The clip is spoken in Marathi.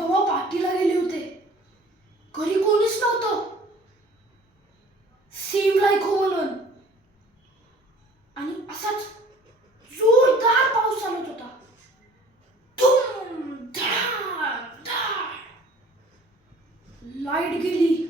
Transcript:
बाबा पार्टीला गेले होते. घरी कोणीच नव्हतं. सेम लाईक हो म्हणून. आणि असाच जोरदार पाऊस चालत होता. धूम धडाम धड. लाईट गेली.